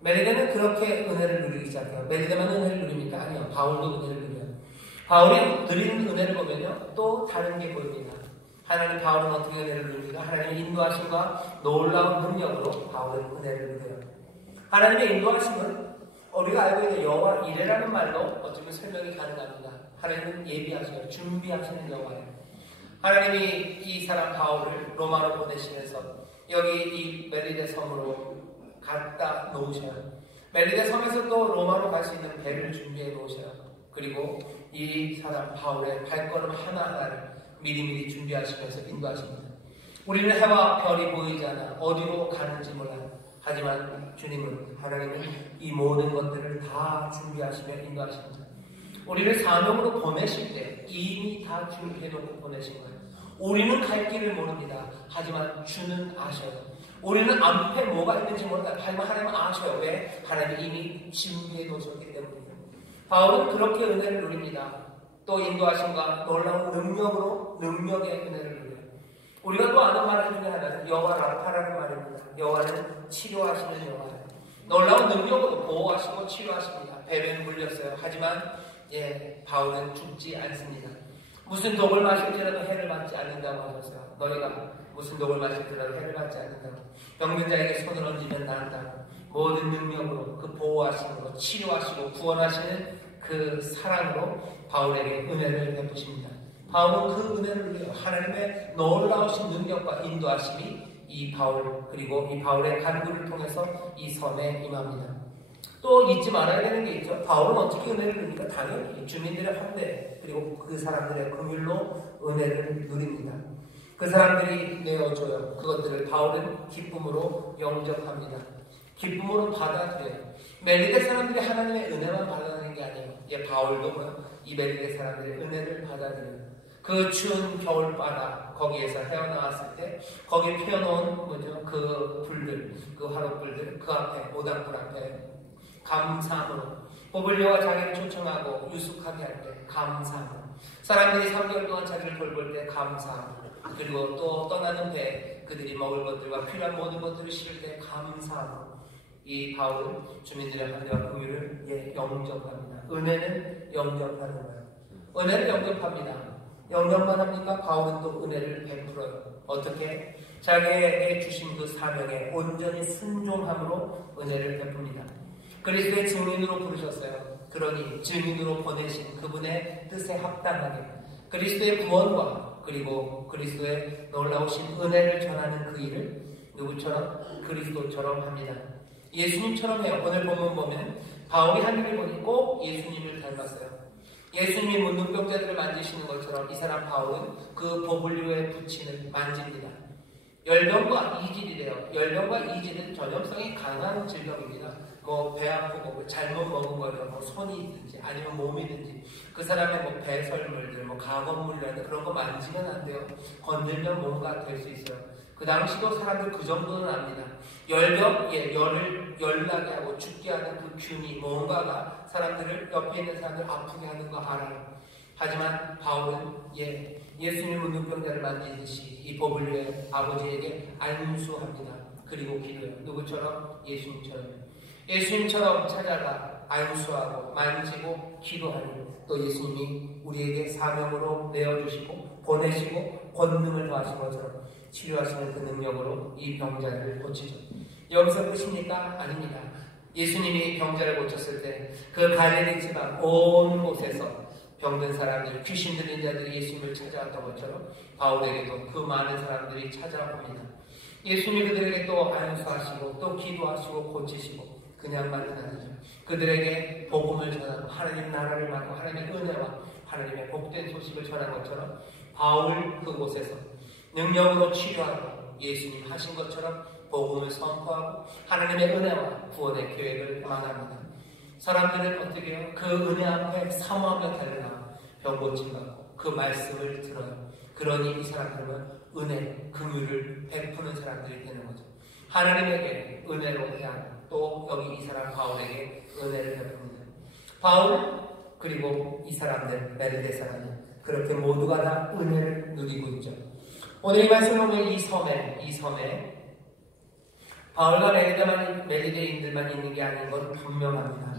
멜리데는 그렇게 은혜를 누리기 시작해요. 멜리데만 은혜를 누립니까? 아니요. 바울도 은혜를 누려요. 바울이 누리는 은혜를 보면요, 또 다른 게 보입니다. 바울은 어떻게 은혜를 누립니까? 하나님의 인도하심과 놀라운 능력으로 바울은 은혜를 누려요. 하나님의 인도하심은 우리가 알고 있는 여호와 이레라는 말로 어쩌면 설명이 가능합니다. 하나님은 예비하셔요. 준비하시는 여호와예요. 하나님이 이 사람 바울을 로마로 보내시면서 여기 이 멜리데 섬으로 갖다 놓으셔요. 멜리데 섬에서 또 로마로 갈 수 있는 배를 준비해 놓으셔요. 그리고 이 사람 바울의 발걸음 하나하나를 미리미리 준비하시면서 인도하십니다. 우리는 해와 별이 보이지 않아 어디로 가는지 몰라요. 하지만 주님은, 하나님은 이 모든 것들을 다 준비하시며 인도하십니다. 우리를 사명으로 보내실 때 이미 다 준비해놓고 보내신 거예요. 우리는 갈 길을 모릅니다. 하지만 주는 아셔요. 우리는 앞에 뭐가 있는지 몰라요. 하지만 하나님은 아셔요. 왜? 하나님이 이미 준비해 놓으셨기 때문이에요. 바울은 그렇게 은혜를 누립니다. 또 인도하심과 놀라운 능력의 은혜를 누려요. 우리가 또 아는 말 중에 하나는 여호와 라파라는 말입니다. 여호와는 치료하시는 여호와예요. 놀라운 능력으로 보호하시고 치료하십니다. 뱀에 물렸어요. 하지만 바울은 죽지 않습니다. 무슨 독을 마실지라도 해를 받지 않는다고 하셨어요. 너희가 무슨 독을 마실지라도 해를 받지 않는다고. 병든 자에게 손을 얹으면 나은다고. 모든 능력으로 그 보호하시고 치료하시고 구원하시는 그 사랑으로 바울에게 은혜를 베푸십니다. 바울은 그 은혜를 위해 하나님의 놀라우신 능력과 인도하심이 이 바울, 그리고 이 바울의 간구를 통해서 이 섬에 임합니다. 또 잊지 말아야 되는 게 있죠. 바울은 어떻게 은혜를 누립니까? 당연히 주민들의 환대, 그리고 그 사람들의 긍휼로 은혜를 누립니다. 그 사람들이 내어줘요. 그것들을 바울은 기쁨으로 영접합니다. 기쁨으로 받아들여요. 멜리데 사람들이 하나님의 은혜만 받아들이는 게 아니에요. 바울도 이 멜리데 사람들의 은혜를 받아들여요. 그 추운 겨울바다 거기에서 헤어나왔을 때 거기에 피워놓은 그 불들, 그 화롯불들, 그 앞에 모닥불 앞에 감사함으로 보블리오가 자기를 초청하고 유숙하게 할 때 감사함으로, 사람들이 3개월 동안 자기를 돌볼 때 감사함으로, 그리고 또 떠나는 배에 그들이 먹을 것들과 필요한 모든 것들을 실을 때 감사함으로 이 바울은 주민들의 환대와 긍휼을 영접합니다. 은혜는 영접하는 거예요. 은혜를 영접합니다. 영접만 합니까? 바울은 또 은혜를 베풀어요. 어떻게? 자기에게 주신 그 사명에 온전히 순종함으로 은혜를 베풉니다. 그리스도의 증인으로 부르셨어요. 그러니 증인으로 보내신 그분의 뜻에 합당하게 그리스도의 구원과 그리고 그리스도의 놀라우신 은혜를 전하는 그 일을 누구처럼? 그리스도처럼 합니다. 예수님처럼 해요. 오늘 본문 보면 바울이 한 일을 보니 꼭 예수님을 닮았어요. 예수님이 문둥병자들을 만지시는 것처럼 이 사람 바울은 그 보블리오의 부친을 만집니다. 열병과 이질이래요. 열병과 이질은 전염성이 강한 질병입니다. 배 아프고 잘못 먹은 거를 손이 있든지 아니면 몸이든지 그 사람의 배설물들, 가건물이라든지 그런 거 만지면 안 돼요. 건들면 뭔가 될 수 있어요. 그 당시도 사람들 그 정도는 압니다. 열병, 열나게 하고 죽게 하는 그 균이 뭔가가 사람들을, 옆에 있는 사람들 아프게 하는 거 알아요. 하지만 바울은 예수님 문둥병자를 만지듯이 이 보블리오의 아버지에게 안수합니다. 그리고 기도해요. 누구처럼? 예수님처럼 찾아가 안수하고 만지고 기도하니 또 예수님이 우리에게 사명으로 내어주시고 보내시고 권능을 더하신 것처럼 치료하시는 그 능력으로 이 병자를 고치죠. 여기서 끝입니까? 아닙니다. 예수님이 병자를 고쳤을 때 그 갈릴리 지방 온 곳에서 병든 사람들, 귀신 들린 자들이 예수님을 찾아왔던 것처럼 바울에게도 그 많은 사람들이 찾아옵니다. 예수님이 그들에게 또 안수하시고 또 기도하시고 고치시고 그냥만은 아니죠. 그들에게 복음을 전하고 하나님 나라를 말하고 하나님의 은혜와 하나님의 복된 소식을 전한 것처럼 바울 그곳에서 능력으로 치료하고 예수님 하신 것처럼 복음을 선포하고 하나님의 은혜와 구원의 계획을 말합니다. 사람들은 어떻게 해요? 그 은혜 앞에 사모하며 달려나와 병 고침받고 그 말씀을 들어요. 그러니 이 사람들은 은혜, 긍휼을 베푸는 사람들이 되는 거죠. 하나님에게 은혜로 해야 또 여기 이 사람 바울에게 은혜를 베풉니다. 바울 그리고 이 사람들 멜리데 사람들 그렇게 모두가 다 은혜를 누리고 있죠. 오늘 이 말씀을 보면 이 섬에 바울과 멜리데인들만 있는 게 아닌 건 분명합니다.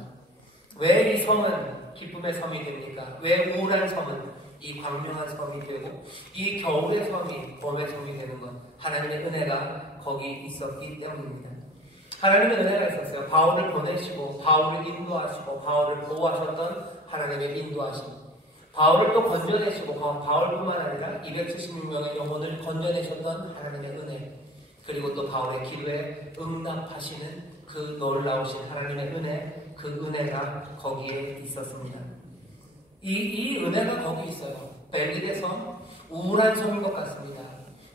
왜 이 섬은 기쁨의 섬이 됩니까? 왜 우울한 섬은 이 광명한 섬이 되고 이 겨울의 섬이 봄의 섬이 되는 건 하나님의 은혜가 거기 있었기 때문입니다. 하나님의 은혜가 있었어요. 바울을 보내시고 바울을 인도하시고 바울을 보호하셨던 하나님의 인도하심, 바울을 또 건져내시고 바울뿐만 아니라 276명의 영혼을 건져내셨던 하나님의 은혜, 그리고 또 바울의 기도에 응답하시는 그 놀라우신 하나님의 은혜, 그 은혜가 거기에 있었습니다. 이 은혜가 거기 있어요. 멜리데 섬, 우울한 섬인 것 같습니다.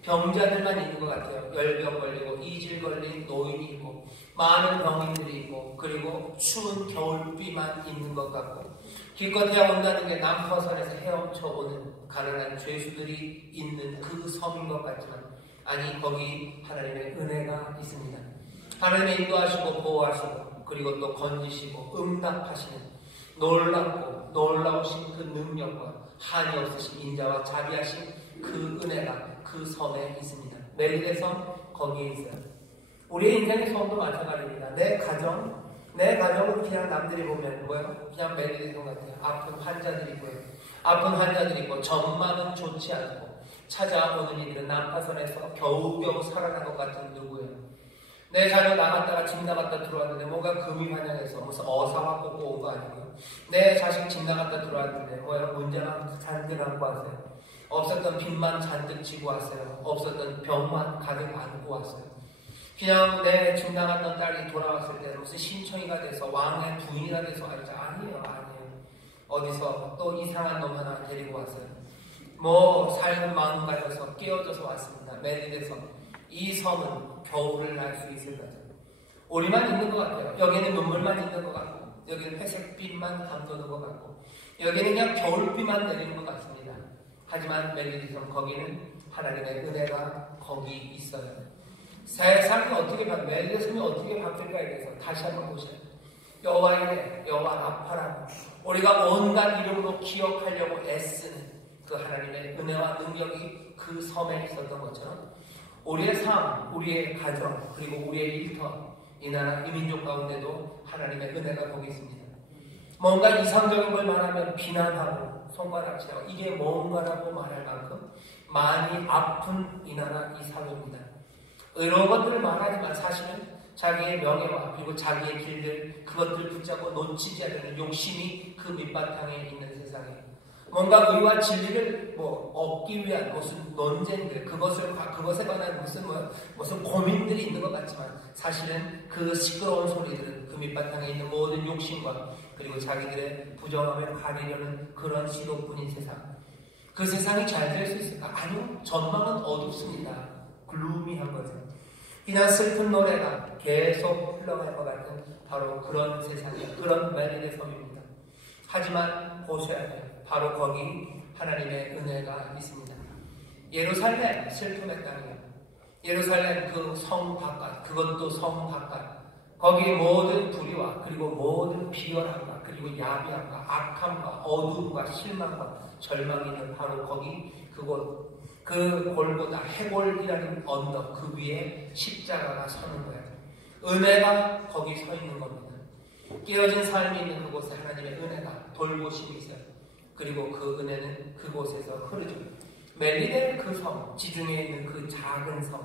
병자들만 있는 것 같아요. 열병 걸리고 이질 걸린 노인이 있고 많은 병인들이 있고 그리고 추운 겨울비만 있는 것 같고 기껏해야 온다는 게 남퍼선에서 헤엄쳐오는 가난한 죄수들이 있는 그 섬인 것 같지만 아니, 거기 하나님의 은혜가 있습니다. 하나님의 인도하시고 보호하시고 그리고 또 건지시고 응답하시는 놀랍고 놀라우신 그 능력과 한이 없으신 인자와 자비하신 그 은혜가 그 섬에 있습니다. 멜리데 섬 거기에 있어요. 우리의 인생의 섬도 마찬가지입니다. 내 가정은 그냥 남들이 보면 뭐예요? 그냥 멜리데 섬 같아요. 아픈 환자들이 있고요. 아픈 환자들이 있고 전망은 좋지 않고 찾아오는 이들은 난파선에서 겨우겨우 살아난 것 같은 누구예요? 내 자녀 나갔다가 집 나갔다 들어왔는데 뭔가 금이 환영해서 무슨 어사와 꽂고 온 거 아니고요. 내 자식 집 나갔다 들어왔는데 뭐예요? 문제만 잔뜩 안고 왔어요. 없었던 빚만 잔뜩 지고 왔어요. 없었던 병만 가득 안고 왔어요. 그냥 내 집 나갔던 딸이 돌아왔을 때 무슨 신청이가 돼서 왕의 부인이가 돼서 아니에요. 어디서 또 이상한 놈 하나 데리고 왔어요. 뭐 삶은 마음 가져서 끼어져서 왔습니다. 멜리데 섬. 이 섬은 겨울을 날 수 있을까요? 우리만 있는 것 같아요. 여기는 눈물만 있는 것 같고 여기는 회색빛만 감도는 것 같고 여기는 그냥 겨울비만 내리는 것 같습니다. 하지만 멜리데 섬 거기는 하나님의 은혜가 거기 있어요. 세상이 어떻게 멜리데 섬이 어떻게 바뀔까에 대해서 다시 한번 보셔요. 여호와의 여호와 라파라고 우리가 온갖 이름으로 기억하려고 애쓰는 그 하나님의 은혜와 능력이 그 섬에 있었던 것처럼 우리의 삶, 우리의 가정, 그리고 우리의 일터, 이 나라, 이 민족 가운데도 하나님의 은혜가 거기 있습니다. 뭔가 이상적인 걸 말하면 비난하고 손가락질하고 이게 뭔가라고 말할 만큼 많이 아픈 이 나라, 이 사회입니다. 이런 것들을 말하지만 사실은 자기의 명예와 그리고 자기의 길들 그것들을 붙잡고 놓치지 않는 욕심이 그 밑바탕에 있는 세상에 뭔가 의와 진리를 얻기 위한 무슨 논쟁들 그것에 관한 무슨 고민들이 있는 것 같지만 사실은 그 시끄러운 소리들은 그 밑바탕에 있는 모든 욕심과 그리고 자기들의 부정함을 가리려는 그런 시도뿐인 세상. 그 세상이 잘 될 수 있을까? 아니요. 전망은 어둡습니다. 글루미한 거죠. 그냥 슬픈 노래가 계속 흘러갈 것 같은 바로 그런 세상이에요. 그런 멜리데 섬입니다. 하지만 보셔야 돼요. 바로 거기 하나님의 은혜가 있습니다. 예루살렘 슬픔의 땅이에요. 예루살렘 그 성 바깥, 그것도 성 바깥. 거기 모든 불의와 그리고 모든 비열함과 그리고 야비함과 악함과 어둠과 실망과 절망이 있는 바로 거기 그곳. 그 골고다 해골이라는 언덕 그 위에 십자가가 서는 거예요. 은혜가 거기 서 있는 겁니다. 깨어진 삶이 있는 그곳에 하나님의 은혜가 돌보심이 있어요. 그리고 그 은혜는 그곳에서 흐르죠. 멜리데 그 섬, 지중해에 있는 그 작은 섬,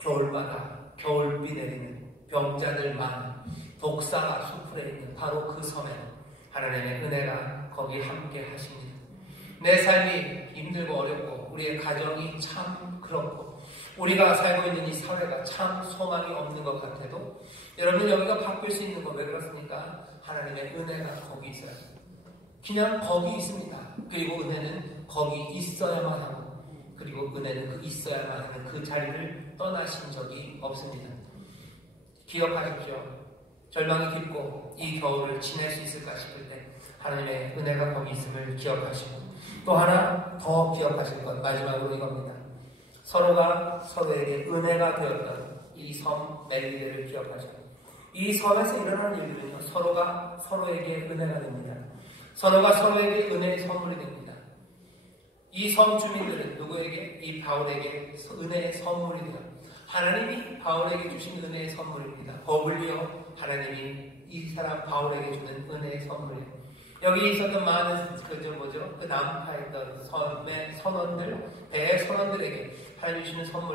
겨울마다 겨울비 내리는 병자들 많은 독사가 수풀에 있는 바로 그 섬에 하나님의 은혜가 거기 함께 하십니다. 내 삶이 힘들고 어렵고 우리의 가정이 참 그렇고 우리가 살고 있는 이 사회가 참 소망이 없는 것 같아도 여러분 여기가 바뀔 수 있는 거 왜 그렇습니까? 하나님의 은혜가 거기 있어요. 그냥 거기 있습니다. 그리고 은혜는 거기 있어야만 하고 그리고 은혜는 그 있어야만 하는 그 자리를 떠나신 적이 없습니다. 기억하십시오. 절망이 깊고 이 겨울을 지낼 수 있을까 싶을 때 하나님의 은혜가 거기 있음을 기억하시고 또 하나 더 기억하실 것 마지막으로 이겁니다. 서로가 서로에게 은혜가 되었던 이 섬 멜리데를 기억하죠. 이 섬에서 일어나는 일들은요, 서로가 서로에게 은혜가 됩니다. 서로가 서로에게 은혜의 선물이 됩니다. 이 섬 주민들은 누구에게? 이 바울에게 은혜의 선물이 돼요. 하나님이 바울에게 주신 은혜의 선물입니다. 버블리어 하나님이 이 사람 바울에게 주는 은혜의 선물이에요. 여기 있었던 많은 그 난파했던 섬의 선원들, 배의 선원들에게 하나님이 주시는 선물입니다.